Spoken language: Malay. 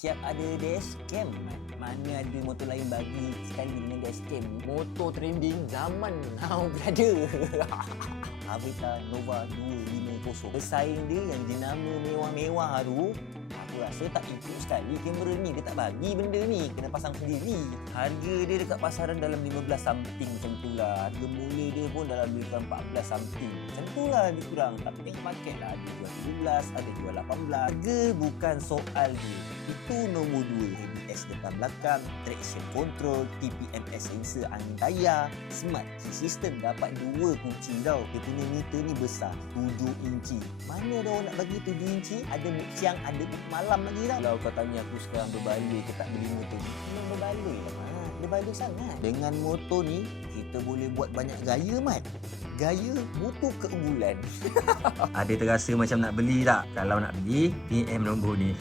Siap ada dashcam. Mana ada motor lain bagi sekali dengan dashcam. Motor trending zaman now, brother. Avita Nova 250. Pesaing dia yang jenama mewah-mewah tu, aku rasa tak ikut sekali kamera ni. Dia tak bagi benda ni, kena pasang sendiri. Harga dia dekat pasaran dalam 15 something macam tu lah. Harga mula dia pun dalam lebih kurang 14 something. Macam tu lah lebih kurang. Tapi tengok paket lah. Ada jual 17, ada jual 18. Harga bukan soal dia. Itu nombor 2. ABS depan belakang, traction control, TPMS sensor angin tayar, smart key system. Dapat 2 kunci tau. Dia punya meter ni besar, 7 inci. Mana ada orang nak bagi 7 inci? Ada siang, ada malam lagi tau. Kalau kau tanya aku sekarang berbaloi ke tak beli motor ni, memang berbaloi lah Mat. Berbaloi sangat. Dengan motor ni, kita boleh buat banyak gaya Mat. Gaya butuh keunggulan. Ada terasa macam nak beli tak? Kalau nak beli, PM nombor ni.